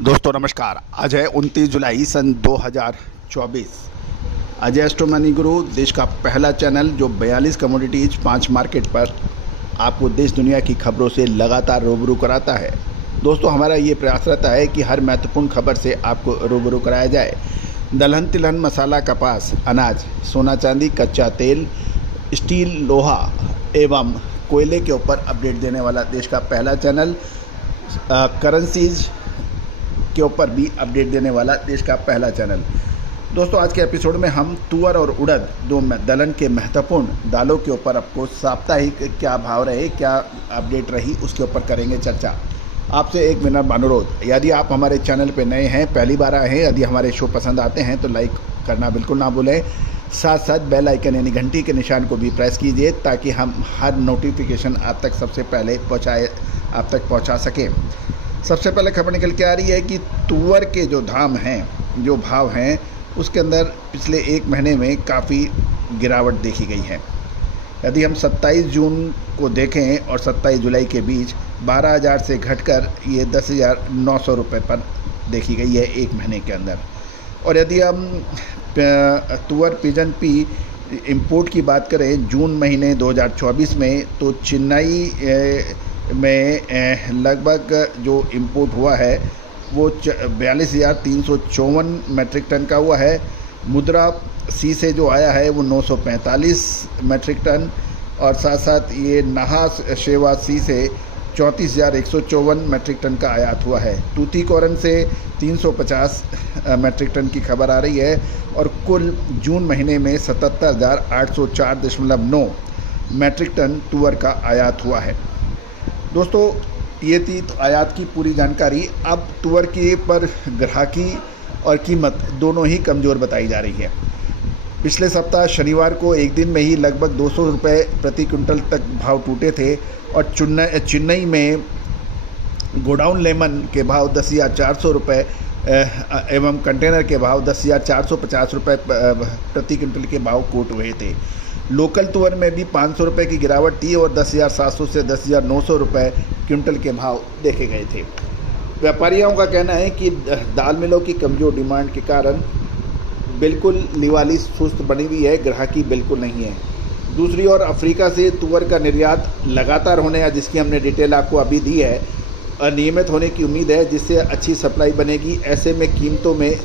दोस्तों नमस्कार। आज है 29 जुलाई सन 2024। अजय एस्ट्रो मनी गुरु देश का पहला चैनल जो 42 कमोडिटीज 5 मार्केट पर आपको देश दुनिया की खबरों से लगातार रूबरू कराता है। दोस्तों हमारा ये प्रयास रहता है कि हर महत्वपूर्ण खबर से आपको रूबरू कराया जाए। दलहन तिलहन मसाला कपास अनाज सोना चांदी कच्चा तेल स्टील लोहा एवं कोयले के ऊपर अपडेट देने वाला देश का पहला चैनल, करेंसीज के ऊपर भी अपडेट देने वाला देश का पहला चैनल। दोस्तों आज के एपिसोड में हम तुअर और उड़द दो दलहन के महत्वपूर्ण दालों के ऊपर आपको साप्ताहिक क्या भाव रहे, क्या अपडेट रही, उसके ऊपर करेंगे चर्चा। आपसे एक विनम्र अनुरोध, यदि आप हमारे चैनल पे नए हैं, पहली बार आए हैं, यदि हमारे शो पसंद आते हैं तो लाइक करना बिल्कुल ना भूलें। साथ साथ बेल आइकन यानी घंटी के निशान को भी प्रेस कीजिए ताकि हम हर नोटिफिकेशन आप तक सबसे पहले पहुँचा सकें। सबसे पहले खबर निकल के आ रही है कि तुअर के जो दाम हैं, जो भाव हैं, उसके अंदर पिछले एक महीने में काफ़ी गिरावट देखी गई है। यदि हम 27 जून को देखें और 27 जुलाई के बीच 12,000 से घटकर ये 10,900 रुपये पर देखी गई है एक महीने के अंदर। और यदि हम तुअर पिजन पी इंपोर्ट की बात करें जून महीने 2024 में, तो चेन्नई में लगभग जो इंपोर्ट हुआ है वो 42,354 मैट्रिक टन का हुआ है। मुद्रा सी से जो आया है वो 945 मैट्रिक टन, और साथ साथ ये नहास शेवा सी से 34,154 मैट्रिक टन का आयात हुआ है। तूतीकोरन से 350 मैट्रिक टन की खबर आ रही है, और कुल जून महीने में 77,804.9 मैट्रिक टन तुअर का आयात हुआ है। दोस्तों ये थी आयात की पूरी जानकारी। अब तुअर के पर ग्राहकी और कीमत दोनों ही कमज़ोर बताई जा रही है। पिछले सप्ताह शनिवार को एक दिन में ही लगभग 200 रुपये प्रति क्विंटल तक भाव टूटे थे, और चेन्नई में गोडाउन लेमन के भाव 10,400 रुपये एवं कंटेनर के भाव 10,450 रुपये प्रति क्विंटल के भाव कोट हुए थे। लोकल तुअर में भी 500 रुपये की गिरावट थी और 10,700 से 10,900 रुपये क्विंटल के भाव देखे गए थे। व्यापारियों का कहना है कि दाल मिलों की कमज़ोर डिमांड के कारण बिल्कुल लिवाली सुस्त बनी हुई है, ग्राहकी बिल्कुल नहीं है। दूसरी ओर अफ्रीका से तुअर का निर्यात लगातार होने है, जिसकी हमने डिटेल आपको अभी दी है, अनियमित होने की उम्मीद है, जिससे अच्छी सप्लाई बनेगी। ऐसे में कीमतों में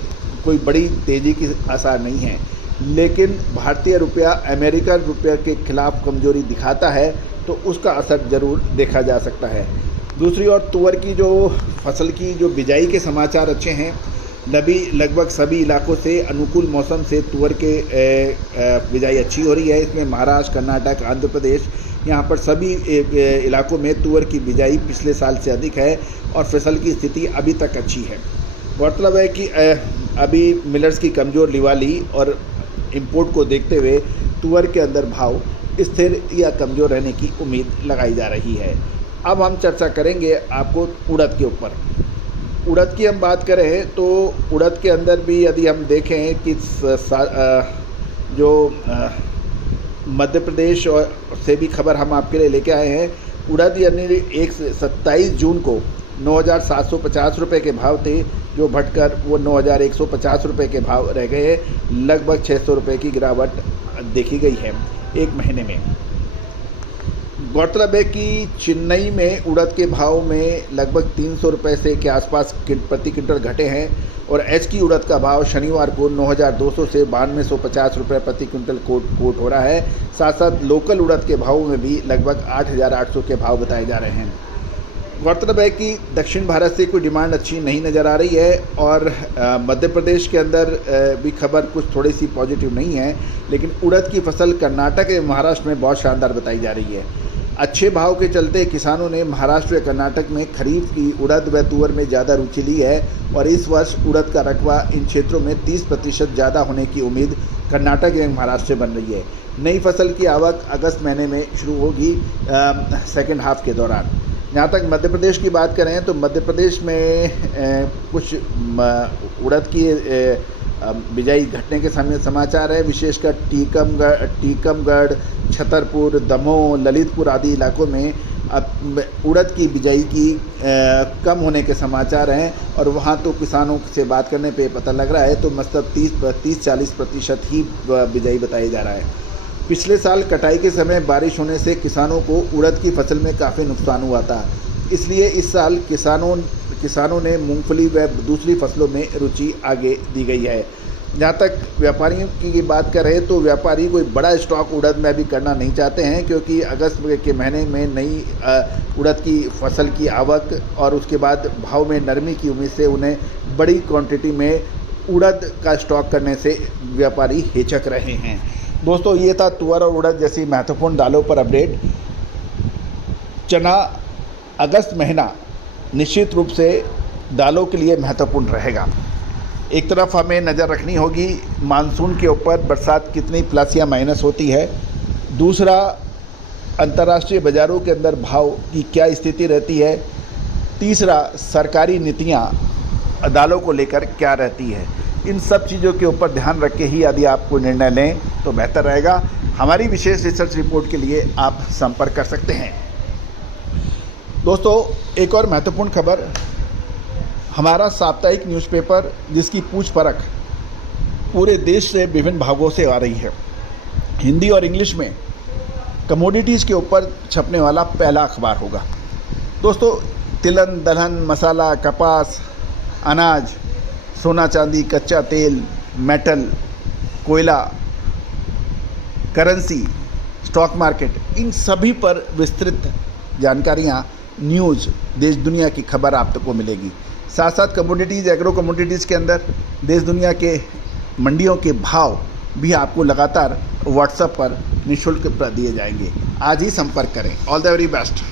कोई बड़ी तेज़ी की आसार नहीं है, लेकिन भारतीय रुपया अमेरिकन रुपये के खिलाफ कमजोरी दिखाता है तो उसका असर ज़रूर देखा जा सकता है। दूसरी ओर तुअर की जो फसल की जो बिजाई के समाचार अच्छे हैं। लगभग सभी इलाकों से अनुकूल मौसम से तुअर के बिजाई अच्छी हो रही है। इसमें महाराष्ट्र, कर्नाटक, आंध्र प्रदेश, यहाँ पर सभी इलाकों में तुअर की बिजाई पिछले साल से अधिक है और फसल की स्थिति अभी तक अच्छी है। गौरतलब है कि अभी मिलर्स की कमज़ोर लिवाली और इंपोर्ट को देखते हुए तुअर के अंदर भाव स्थिर या कमज़ोर रहने की उम्मीद लगाई जा रही है। अब हम चर्चा करेंगे आपको उड़द के ऊपर। उड़द की हम बात करें तो उड़द के अंदर भी यदि हम देखें कि जो मध्य प्रदेश और से भी खबर हम आपके लिए लेके आए हैं। उड़द यानी 27 जून को 9,750 रुपये के भाव थे, जो घटकर वो 9,150 रुपये के भाव रह गए। लगभग 600 रुपये की गिरावट देखी गई है एक महीने में। गौरतलब है कि चेन्नई में उड़द के भाव में लगभग 300 रुपये से के आसपास प्रति क्विंटल घटे हैं, और एच की उड़द का भाव शनिवार को 9,200 से 9,250 रुपये प्रति क्विंटल कोट हो रहा है। साथ साथ लोकल उड़द के भाव में भी लगभग 8,800 के भाव बताए जा रहे हैं। गौरतलब है कि दक्षिण भारत से कोई डिमांड अच्छी नहीं नज़र आ रही है, और मध्य प्रदेश के अंदर भी खबर कुछ थोड़ी सी पॉजिटिव नहीं है, लेकिन उड़द की फसल कर्नाटक एवं महाराष्ट्र में बहुत शानदार बताई जा रही है। अच्छे भाव के चलते किसानों ने महाराष्ट्र या कर्नाटक में खरीफ की उड़द व तुअर में ज़्यादा रुचि ली है, और इस वर्ष उड़द का रकबा इन क्षेत्रों में 30% ज़्यादा होने की उम्मीद कर्नाटक एवं महाराष्ट्र से बन रही है। नई फसल की आवक अगस्त महीने में शुरू होगी सेकेंड हाफ के दौरान। जहाँ तक मध्य प्रदेश की बात करें तो मध्य प्रदेश में कुछ उड़द की बिजाई घटने के समाचार है। विशेषकर टीकमगढ़, छतरपुर, दमोह, ललितपुर आदि इलाकों में अब उड़द की बिजाई की कम होने के समाचार हैं और वहाँ तो किसानों से बात करने पे पता लग रहा है तो मतलब 30-40% ही बिजाई बताया जा रहा है। पिछले साल कटाई के समय बारिश होने से किसानों को उड़द की फसल में काफ़ी नुकसान हुआ था, इसलिए इस साल किसानों ने मूंगफली व दूसरी फसलों में रुचि आगे दी गई है। जहाँ तक व्यापारियों की बात करें तो व्यापारी कोई बड़ा स्टॉक उड़द में अभी करना नहीं चाहते हैं, क्योंकि अगस्त के महीने में नई उड़द की फसल की आवक और उसके बाद भाव में नरमी की उम्मीद से उन्हें बड़ी क्वांटिटी में उड़द का स्टॉक करने से व्यापारी हिचक रहे हैं। दोस्तों, ये था तुअर और उड़द जैसी महत्वपूर्ण दालों पर अपडेट। चना अगस्त महीना निश्चित रूप से दालों के लिए महत्वपूर्ण रहेगा। एक तरफ हमें नज़र रखनी होगी मानसून के ऊपर, बरसात कितनी प्लस या माइनस होती है। दूसरा, अंतर्राष्ट्रीय बाज़ारों के अंदर भाव की क्या स्थिति रहती है। तीसरा, सरकारी नीतियाँ दालों को लेकर क्या रहती है। इन सब चीज़ों के ऊपर ध्यान रख के ही यदि आप कोई निर्णय लें तो बेहतर रहेगा। हमारी विशेष रिसर्च रिपोर्ट के लिए आप संपर्क कर सकते हैं। दोस्तों, एक और महत्वपूर्ण खबर, हमारा साप्ताहिक न्यूज़पेपर जिसकी पूछ परख पूरे देश से विभिन्न भागों से आ रही है, हिंदी और इंग्लिश में कमोडिटीज़ के ऊपर छपने वाला पहला अखबार होगा। दोस्तों, तिलहन, दलहन, मसाला, कपास, अनाज, सोना चांदी, कच्चा तेल, मेटल, कोयला, करेंसी, स्टॉक मार्केट, इन सभी पर विस्तृत जानकारियाँ, न्यूज़, देश दुनिया की खबर आप तक को मिलेगी। साथ साथ कमोडिटीज़, एग्रो कमोडिटीज़ के अंदर देश दुनिया के मंडियों के भाव भी आपको लगातार व्हाट्सएप पर निःशुल्क दिए जाएंगे। आज ही संपर्क करें। All the very best.